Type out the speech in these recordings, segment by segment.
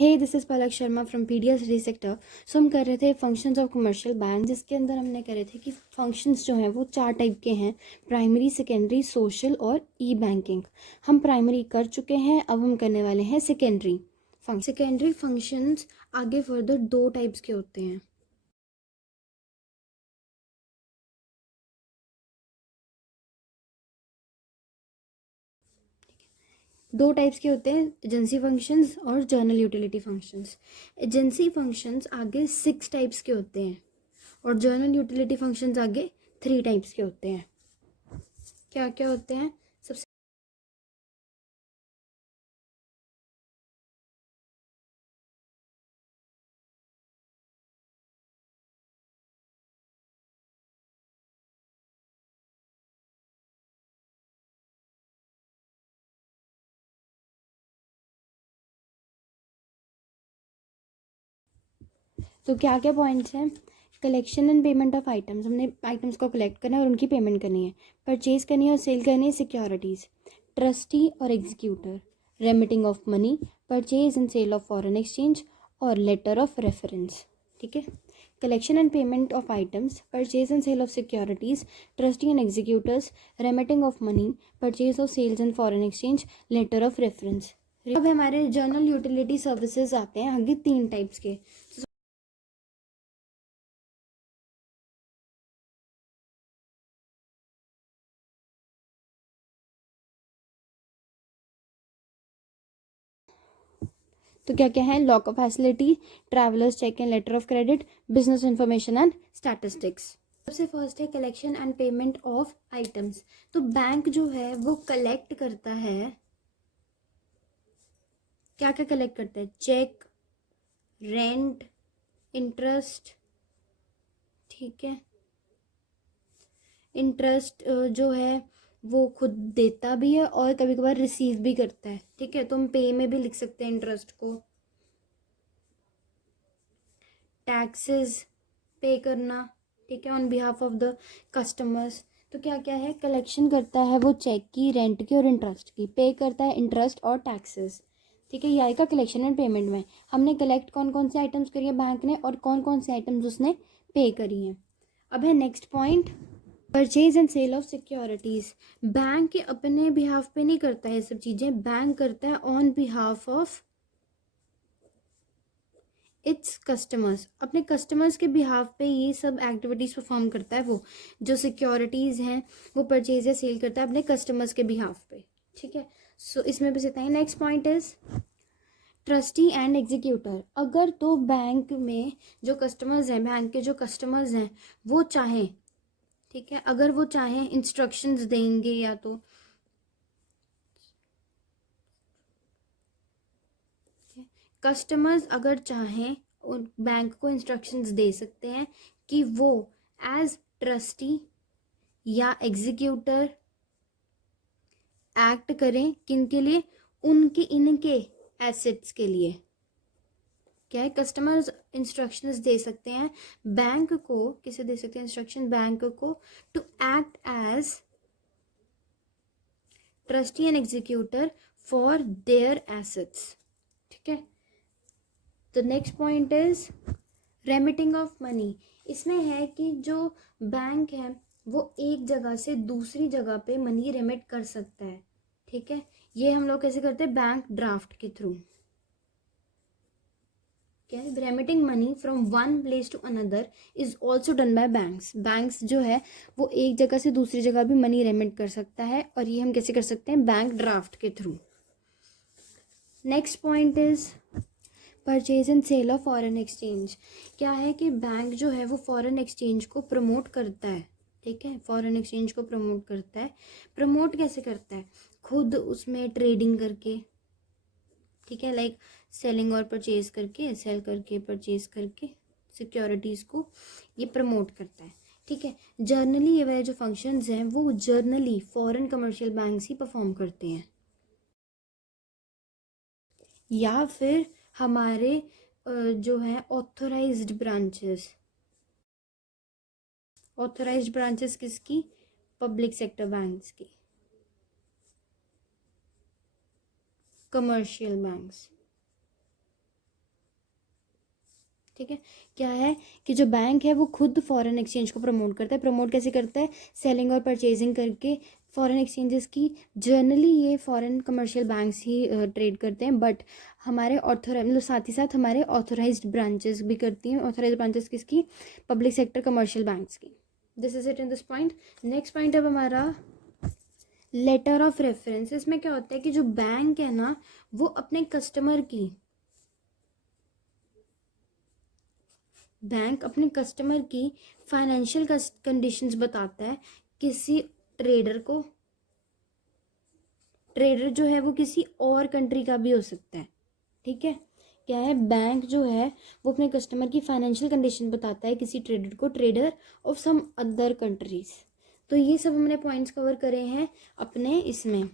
Hey this is Palak Sharma from PDS D sector. So हम कर रहे थे फंक्शंस ऑफ कमर्शियल बैंक, जिसके अंदर हमने करे थे कि फंक्शंस जो हैं वो 4 टाइप के हैं: प्राइमरी, सेकेंडरी, सोशल और ई बैंकिंग। हम प्राइमरी कर चुके हैं, अब हम करने वाले हैं सेकेंडरी सेकेंडरी फंक्शंस आगे फर्दर 2 टाइप्स के होते हैं। दो टाइप्स के होते हैं, एजेंसी फंक्शंस और journal utility functions. Agency functions आगे 6 टाइप्स के होते हैं और जर्नल यूटिलिटी फंक्शंस आगे 3 टाइप्स के होते हैं। क्या क्या होते हैं? सबसे तो क्या क्या पॉइंट्स हैं? Collection and payment of items, हमने आइटम्स को कलेक्ट करना है और उनकी पेमेंट करनी है। परचेज करनी है और सेल करनी है सिक्योरिटीज़। ट्रस्टी और executor, remitting of money, purchase and sale of foreign exchange और लेटर ऑफ रेफरेंस। ठीक है। Collection and payment of items, purchase and sale of securities, trustee and executors, remitting of money, purchase of sales and foreign exchange, letter of reference. अब हमारे journal utility services आते हैं आगे 3 types के। तो क्या क्या है? Lockup facility, travellers cheque and later of credit, business information and statistics. सबसे फर्स्ट है collection and payment of items. तो बैंक जो है वो कलेक्ट करता है, क्या क्या कलेक्ट करता है? Cheque, rent, interest. ठीक है। इंटरेस्ट जो है वो खुद देता भी है और कभी कभार रिसीव भी करता है। ठीक है, तो हम पे में भी लिख सकते हैं इंटरेस्ट को। टैक्सेस पे करना, ठीक है, on behalf of the customers. तो क्या क्या है? कलेक्शन करता है वो चेक की, रेंट की और इंटरेस्ट की। पे करता है इंटरेस्ट और टैक्सेस। ठीक है, ये आएगा कलेक्शन एंड पेमेंट में। हमने कलेक्ट कौन कौन से आइटम्स करी है बैंक ने और कौन कौन से आइटम्स उसने पे करी हैं। अब है next point, purchase and sale of securities. Bank के अपने बिहाफ पे नहीं करता है ये सब चीज़ें, बैंक करता है on behalf of its customers. अपने कस्टमर्स के बिहाफ पे ये सब एक्टिविटीज़ परफॉर्म करता है। वो जो सिक्योरिटीज़ हैं वो परचेज या सेल करता है अपने कस्टमर्स के बिहाफ पे। ठीक है, सो इसमें बस इतना ही। Next point is trustee and executor. अगर तो बैंक में जो कस्टमर्स हैं, बैंक के जो कस्टमर्स हैं वो चाहें, ठीक है, अगर वो चाहें इंस्ट्रक्शंस देंगे या तो कस्टमर्स अगर चाहें उन बैंक को इंस्ट्रक्शंस दे सकते हैं कि वो एज ट्रस्टी या एग्जीक्यूटर एक्ट करें। किन के लिए? उनके इनके एसेट्स के लिए। क्या है? कस्टमर्स इंस्ट्रक्शंस दे सकते हैं बैंक को। किसे दे सकते हैं इंस्ट्रक्शन? बैंक को, to act as trustee and executor for their assets. ठीक है। तो next point is remitting of money. इसमें है कि जो बैंक है वो एक जगह से दूसरी जगह पे मनी रेमिट कर सकता है। ठीक है, ये हम लोग कैसे करते हैं? बैंक ड्राफ्ट के थ्रू। क्या है? Remitting money from one place to another is also done by banks. Banks जो है वो एक जगह से दूसरी जगह भी मनी रेमिट कर सकता है और ये हम कैसे कर सकते हैं? बैंक ड्राफ्ट के through. Next point is purchase and sale of foreign exchange. क्या है कि बैंक जो है वो फॉरेन एक्सचेंज को प्रमोट करता है। ठीक है, फॉरेन एक्सचेंज को प्रमोट करता है। प्रमोट कैसे करता है? खुद उसमें ट्रेडिंग करके। ठीक है, लाइक सेलिंग और परचेज करके, सेल करके, परचेज करके सिक्योरिटीज़ को ये प्रमोट करता है। ठीक है, जर्नली ये वाले जो फंक्शंस हैं वो जर्नली फॉरेन कमर्शियल बैंक्स ही परफॉर्म करते हैं, या फिर हमारे जो है ऑथोराइज्ड ब्रांचेस। ऑथोराइज्ड ब्रांचेस किसकी? पब्लिक सेक्टर बैंक्स की, कमर्शियल बैंक्स। ठीक है। क्या है कि जो बैंक है वो खुद फॉरेन एक्सचेंज को प्रमोट करता है। प्रमोट कैसे करता है? सेलिंग और परचेजिंग करके फॉरेन एक्सचेंजेस की। जनरली ये फॉरेन कमर्शियल बैंक्स ही ट्रेड करते हैं, बट हमारे मतलब साथ ही साथ हमारे ऑथोराइज्ड ब्रांचेस भी करती हैं। ऑथोराइज्ड ब्रांचेस किसकी? पब्लिक सेक्टर कमर्शियल बैंक्स की। This is it in this point. Next point अब हमारा लेटर ऑफ रेफरेंस। इसमें क्या होता है कि जो बैंक है ना वो अपने कस्टमर की फाइनेंशियल कंडीशंस बताता है किसी ट्रेडर को। ट्रेडर जो है वो किसी और कंट्री का भी हो सकता है, ठीक है। क्या है? बैंक जो है वो अपने कस्टमर की फाइनेंशियल कंडीशन बताता है किसी ट्रेडर को, trader of some other countries. तो ये सब हमने पॉइंट्स कवर करे हैं अपने इसमें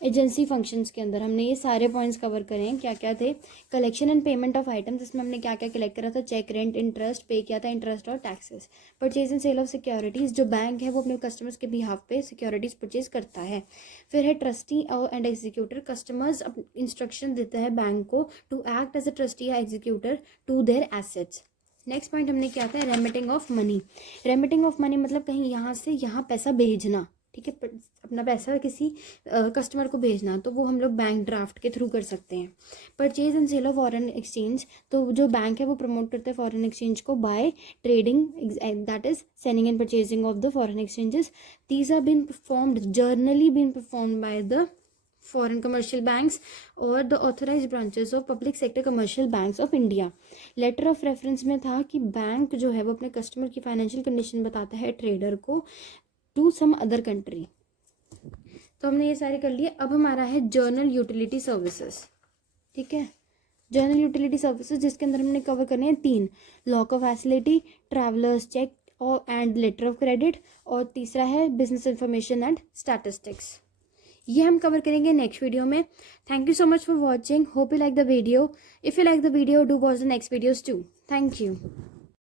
एजेंसी फंक्शंस के अंदर। हमने ये सारे पॉइंट्स कवर करे हैं। क्या क्या थे? Collection and payment of items, इसमें हमने क्या क्या कलेक्ट करा था? चेक, रेंट, इंटरेस्ट पे किया था, इंटरेस्ट और taxes. Purchase and sale of securities, जो बैंक है वो अपने कस्टमर्स के बिहाफ पे सिक्योरिटीज़ परचेज करता है। फिर है trustee and executor, customers instruction देता है बैंक को to act as a trustee या executor to their assets. Next point हमने क्या था? Remitting of money. Remitting of money मतलब कहीं यहाँ से यहाँ पैसा भेजना, ठीक है। अपना पैसा किसी कस्टमर को भेजना, तो वो हम लोग बैंक ड्राफ्ट के थ्रू कर सकते हैं। Purchase and sale of foreign exchange, तो जो बैंक है वो प्रमोट करते हैं फॉरेन एक्सचेंज को by trading, that is selling and purchasing of the foreign exchanges. These are been performed, generally been performed by the foreign commercial banks और the authorised branches of public sector commercial banks of India. Letter of reference में था कि bank जो है वो अपने customer की financial condition बताता है ट्रेडर को टू सम अदर कंट्री। तो हमने ये सारे कर लिए। अब हमारा है जर्नल यूटिलिटी सर्विसेज, ठीक है। जर्नल यूटिलिटी सर्विसेज जिसके अंदर हमने कवर करने हैं 3, lock of facility, travellers cheque और एंड लेटर ऑफ क्रेडिट, और तीसरा है बिजनेस इंफॉर्मेशन एंड स्टैटिस्टिक्स। ये हम कवर करेंगे नेक्स्ट वीडियो में। Thank you so much for watching. Hope you like the video. If you like the video, do watch the next videos too. Thank you.